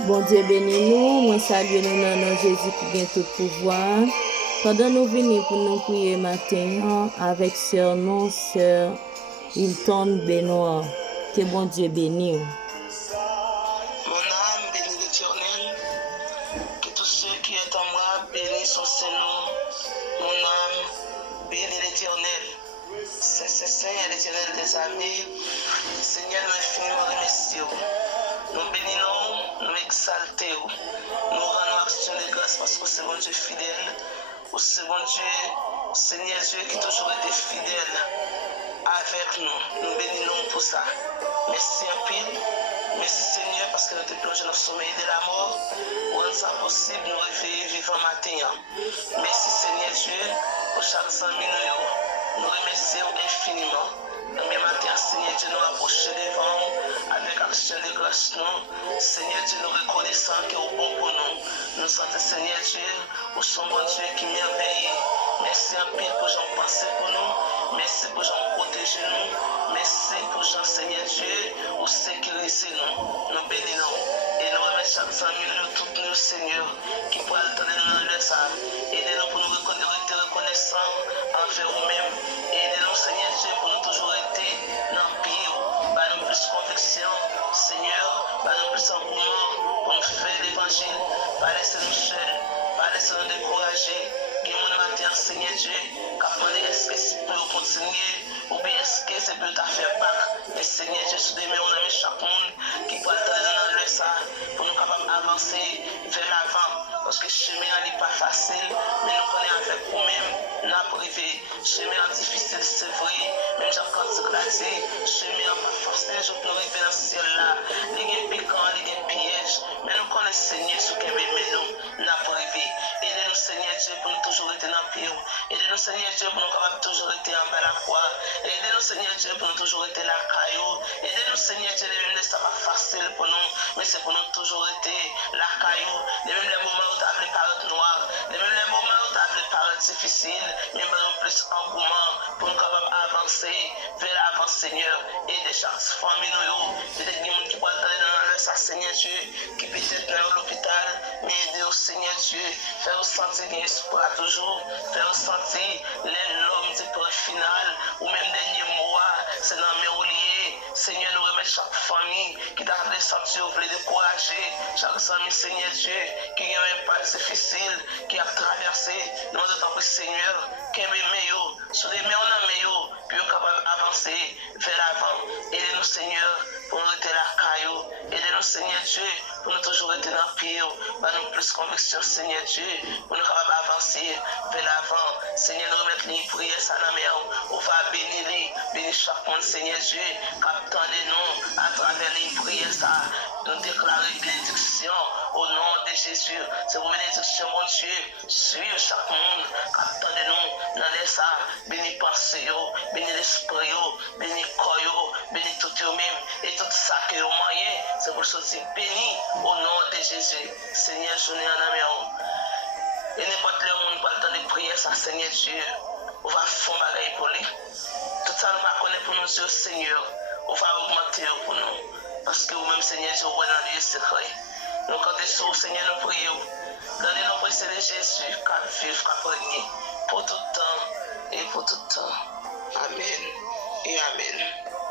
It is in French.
Bon Dieu bénis nous, moi salue nous dans nom Jésus qui gagne tout pouvoir. Pendant nous venir pour nous prier matin avec sœur non, sœur Hilton Benoît. Que bon Dieu bénisse. Mon âme bénit l'Éternel, que tous ceux qui est en moi bénissent son Saint-Nom. Mon âme bénit l'Éternel. C'est l'Éternel des armées. Seigneur, nous infiniment remercions. Nous bénissons, nous exaltons. Nous rendons action de grâce parce que c'est bon Dieu fidèle. C'est bon Dieu, Seigneur Dieu qui toujours été fidèle avec nous. Nous bénissons pour ça. Merci un pile. Merci Seigneur parce que nous te plongé dans le sommeil de la mort. Rendre ça possible, nous réveiller vivant matin. Merci Seigneur Dieu pour chaque 100 minutes. Nous remercions infiniment. Dans mes matins, Seigneur Dieu, nous approchons devant avec action de grâce. Seigneur Dieu, nous reconnaissons que est bon pour nous. Nous sentons Seigneur Dieu, au son bon Dieu qui merveille. Merci un peu pour j'en penser pour nous. Merci pour j'en protéger nous. Merci pour j'en Seigneur Dieu, au sécuriser nous. Nous bénissons. Et nous remercions chaque 100 000 tout nous, Seigneur, qui pourra attendre nous dans le ça. Aidez-nous pour nous être reconnaissants envers nous-mêmes. Aidez-nous, Seigneur Dieu, pour nous toujours être dans le pire. Nous plus conviction, Seigneur, nous plus engouement pour nous faire l'évangile. Pas laisser nous seuls, pas laisser nous décourager. Que mon matin, Seigneur Dieu, qu'après est-ce que c'est pour continuer ou bien est-ce que c'est pour ta faire back. Mais Seigneur Jésus, demain, on a mis chaque monde qui peut attendre dans le ça pour nous capables d'avancer vers l'avant. Parce que le chemin n'est pas facile, mais nous connaissons avec nous-mêmes, nous avons privé. Le chemin est difficile, c'est vrai. Même quand tu l'as dit, le chemin n'est pas facile, je peux arriver dans ce ciel-là. Il y a des piquants, il y a des pièges. Mais nous connaissons Seigneur ce qui est nous avons privé. Aidez-nous, Seigneur Dieu, pour nous toujours être dans le pire. Aidez-nous, Seigneur Dieu, pour nous capables toujours être en bas la croix. Aidez-nous, Seigneur Dieu, pour nous toujours être la caillou. Aidez-nous, Seigneur Dieu, même ce n'est pas facile pour nous, mais c'est pour nous toujours être la caillou. Même les moments où tu as paraître noir, même les moments où tu as paraître difficile, mais nous plus engouement pour nous capables d'avancer vers l'avant, Seigneur. Aidez chaque famille, nous, des gens qui peuvent aller dans le Seigneur Dieu, qui peut être dans l'hôpital, mais aidez au Seigneur Dieu, faire ressentir l'espoir toujours, faire ressentir l'homme du point final, ou même dernier mois, c'est dans mes oubliés. Seigneur, nous remercions chaque famille qui t'a ressenti, vous voulez décourager, chaque famille, Seigneur Dieu, qui a un pas difficile, qui a traversé, nous devons Seigneur, qui est meilleur, sur les meilleurs, on a meilleur, puis on est capable d'avancer vers l'avant. Aidez-nous, Seigneur, pour nous être la caillou. Aidez-nous, Seigneur Dieu, pour nous toujours être dans le pire. Nous plus conviction, Seigneur Dieu, pour nous capables d'avancer vers l'avant. Seigneur, nous remettons les prières, ça dans mes mains. On va bénir chaque monde, Seigneur Dieu, attendez-nous à travers les prières, ça. Nous déclarer bénédiction au nom de Jésus. C'est vos bénédictions, mon Dieu, sur chaque monde. Attendez-nous dans les ça. Bénis pensée, bénis l'esprit, bénis corps, bénis tout eux-mêmes et tout ça que vous moyen. C'est pour ça que bénis au nom de Jésus. Seigneur, je n'ai en amour. Et n'importe le monde pas le temps de prier, ça, Seigneur Dieu. On va faire bagaille pour lui. Tout ça, nous va connaître pour nous, Seigneur. On va augmenter pour nous. Parce que vous-même, Seigneur, Dieu, vous êtes dans le lieu secret. Nous comptons sur vous, Seigneur, nous prions. Donnez-nous pour de Jésus, qu'à vivre, qu'à prier, pour tout temps et pour tout temps. Amen et Amen.